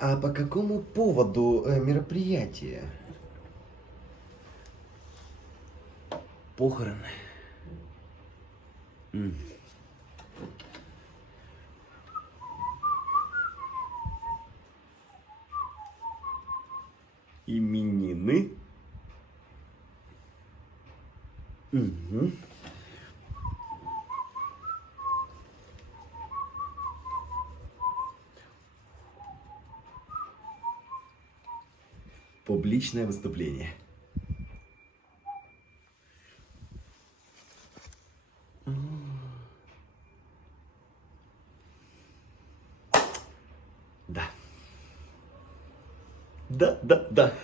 А по какому поводу мероприятие? Похороны. М. Именины. Мгм. Публичное выступление. Да. Да. Так.